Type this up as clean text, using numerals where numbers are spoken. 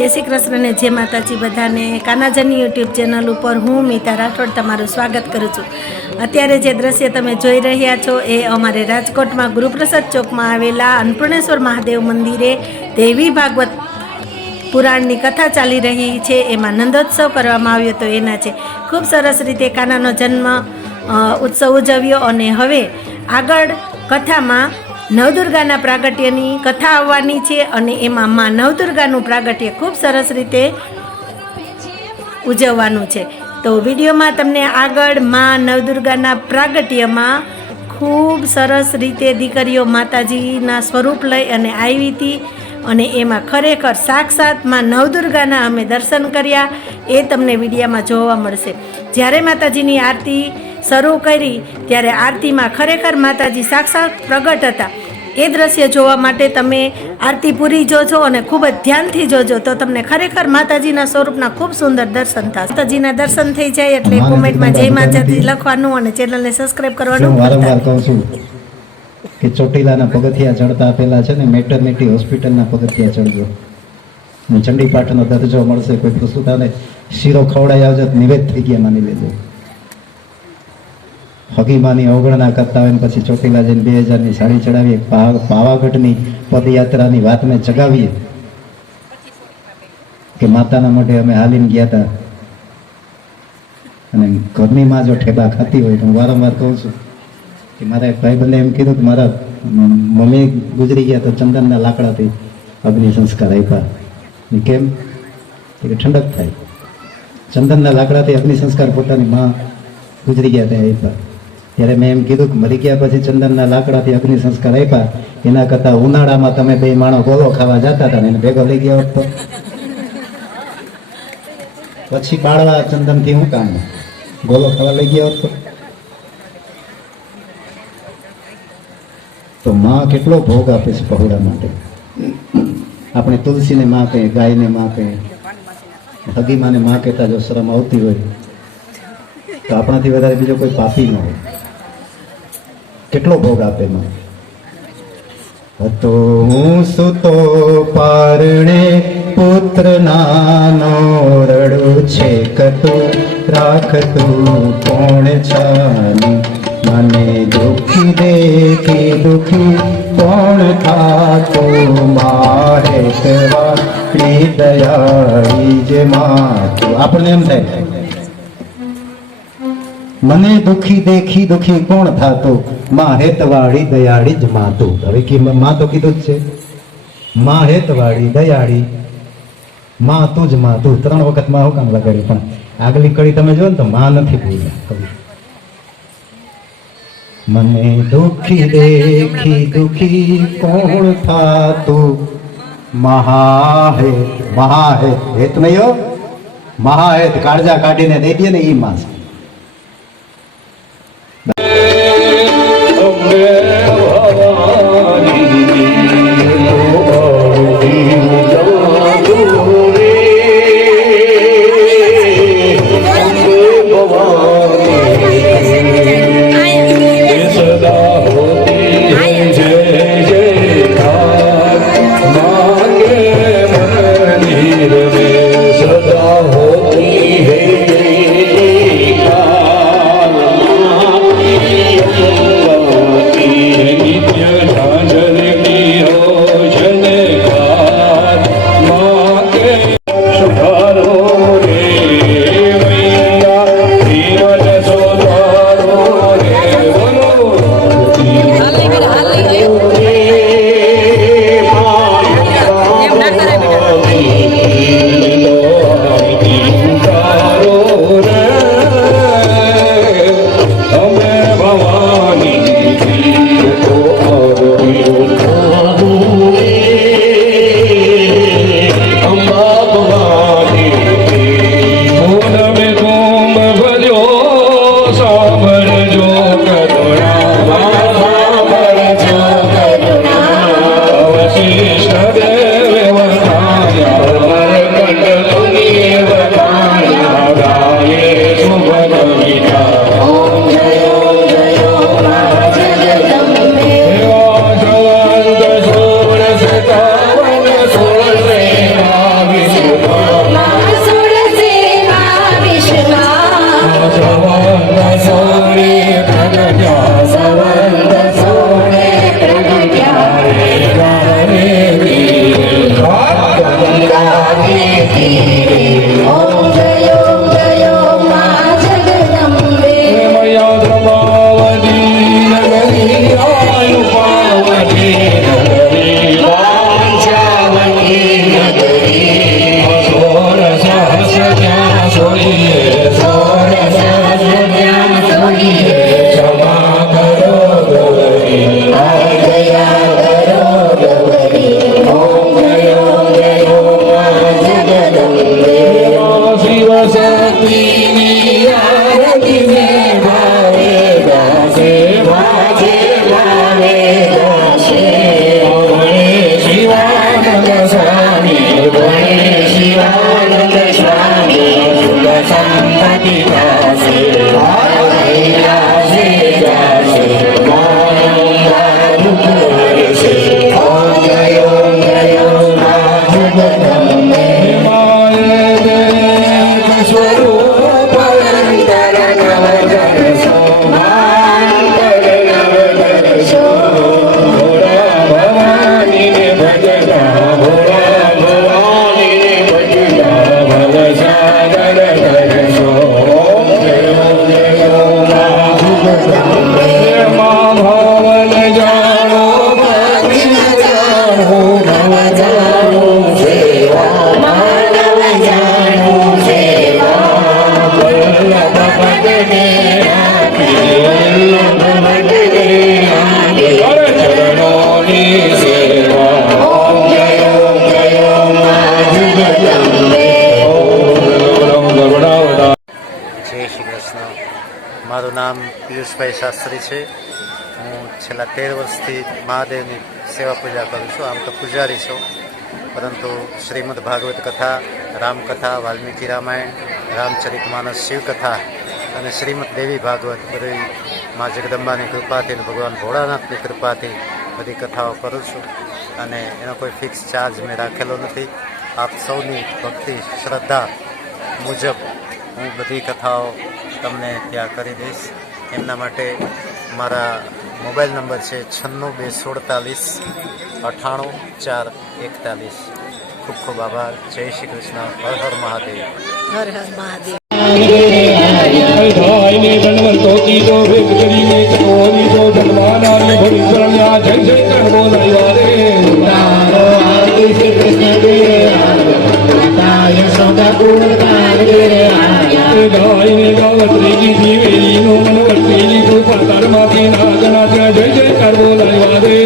જય શ્રી કૃષ્ણ ને જય માતાજી બધાને. કાનાજની યુટ્યુબ ચેનલ ઉપર હું મીતા રાઠોડ તમારું સ્વાગત કરું છું. અત્યારે જે દ્રશ્ય તમે જોઈ રહ્યા છો એ અમારે રાજકોટમાં ગુરુપ્રસાદ ચોકમાં આવેલા અન્નપૂર્ણેશ્વર મહાદેવ મંદિરે દેવી ભાગવત પુરાણની કથા ચાલી રહી છે. એમાં નંદોત્સવ કરવામાં આવ્યો તો એના છે. ખૂબ સરસ રીતે કાનાનો જન્મ ઉત્સવ ઉજવ્યો અને હવે આગળ કથામાં નવદુર્ગાના પ્રાગટ્યની કથા આવવાની છે અને એમાં માં નવદુર્ગાનું પ્રાગટ્ય ખૂબ સરસ રીતે ઉજવવાનું છે. તો વિડીયોમાં તમને આગળ માં નવદુર્ગાના પ્રાગટ્યમાં ખૂબ સરસ રીતે દીકરીઓ માતાજીના સ્વરૂપ લઈ અને આવી હતી અને એમાં ખરેખર સાક્ષાત માં નવદુર્ગાના અમે દર્શન કર્યા એ તમને વિડીયોમાં જોવા મળશે. જ્યારે માતાજીની આરતી શરૂ કરી ત્યારે આરતીમાં ખરેખર માતાજી સાક્ષાત પ્રગટ હતા. એ દ્રશ્ય જોવા માટે તમે આરતી પૂરી જોજો અને ખૂબ જ ધ્યાનથી જોજો તો તમને ખરેખર માતાજીના સ્વરૂપના ખૂબ સુંદર દર્શન થશે. માતાજીના દર્શન થઈ જાય એટલે કોમેન્ટમાં જય માતાજી લખવાનું અને ચેનલને સબસ્ક્રાઇબ કરવાનું. વારંવાર કહું છું કે ચોટીલાના પગથિયા ચડતા પહેલા છે ને મેટર્નિટી હોસ્પિટલના પગથિયા ચડજો. ચંડી પાઠનો દરજ્જો મળશે. કોઈ પ્રસૂતાને શીરો ખવડાવી આવજો નિવેદ થઈ ગયા માની લેજો. હકીમાની અવગણના કરતા હોય પછી ચોટીલા જઈને 2000ની સાડી ચડાવીએ, પાવાગઢની પદયાત્રાની વાતને જગાવીએ કે માતાના મોઢે અમે હાલીને ગયા હતા અને ઘરની માં જો ઠેબા ખાતી હોય તો હું વારંવાર કહું છું કે મારા એક ભાઈબંધે એમ કીધું કે મારા મમ્મી ગુજરી ગયા તો ચંદનના લાકડાથી અગ્નિ સંસ્કાર આપ્યા. કેમ કે ઠંડક થાય. ચંદનના લાકડાથી અગ્નિ સંસ્કાર પોતાની માં ગુજરી ગયા ત્યાં આપ્યા. ત્યારે મેં એમ કીધું કે મરી ગયા પછી ચંદનના લાકડાથી અગ્નિ સંસ્કાર આપ્યા એના કરતા ઉનાળામાં તમે બે માણો ગોલો ખાવા જતા હતા ને એને ભેગો લઈ ગયા હોત તો પછી બાળવા ચંદનથી શું કામ ગોલો ખાવા લઈ ગયા હોત તો માં કેટલો ભોગ આપે છે પહોળા માટે. આપણે તુલસીને માં કહે, ગાયને માં કહે, હગીમાને માં કહેતા જો શરમ આવતી હોય તો આપણાથી વધારે બીજો કોઈ પાપી ન હોય. કેટલો ભોગ આપે માં. તો હું સુતો પારણે પુત્ર નાનો રડું છે કતું રાખતું કોણ છાની મને દુઃખી દેખી દુઃખી કોણ થાતું મારે વાળી દયાળી જે માતું. આપણને એમ થાય મને દુઃખી દેખી દુઃખી કોણ થાતું માં હેતવાળી દયાળી જ માતું. હવે કે માં તો કીધું જ છે માં હેતવાળી દયાળી માં તું જ માતું. 3 વખત માં હું કામ લગાડી પણ આગલી કડી તમે જો ને તો માં નથી ભૂલ્યા. મને દુઃખી દેખી દુઃખી કોણ થાતું મહાહેત. મહાહેત હેત નહીં હો, મહાહેત કાળજા કાઢીને દઈ દે ને ઈ માં છે. મારું નામ પિયુષભાઈ શાસ્ત્રી છે. હું છેલ્લા 13 વર્ષથી મહાદેવની સેવા પૂજા કરું છું. આમ તો પૂજારી છું, પરંતુ શ્રીમદ ભાગવત કથા, રામકથા, વાલ્મીકી રામાયણ, રામચરિતમાનસ, શિવકથા અને શ્રીમદ દેવી ભાગવત બધી મા જગદંબાની કૃપાથી અને ભગવાન ભોળાનાથની કૃપાથી બધી કથાઓ કરું છું. અને એનો કોઈ ફિક્સ ચાર્જ મેં રાખેલો નથી. આપ સૌની ભક્તિ શ્રદ્ધા મુજબ હું બધી કથાઓ તમને ત્યાં કરી દઈશ. એમના માટે મારા મોબાઈલ નંબર છે 96 247 98 441. ખૂબ ખૂબ આભાર. જય શ્રી કૃષ્ણ. હર હર મહાદેવ. હર હર મહાદેવ. જય જય કરવો લાવ્યા રે.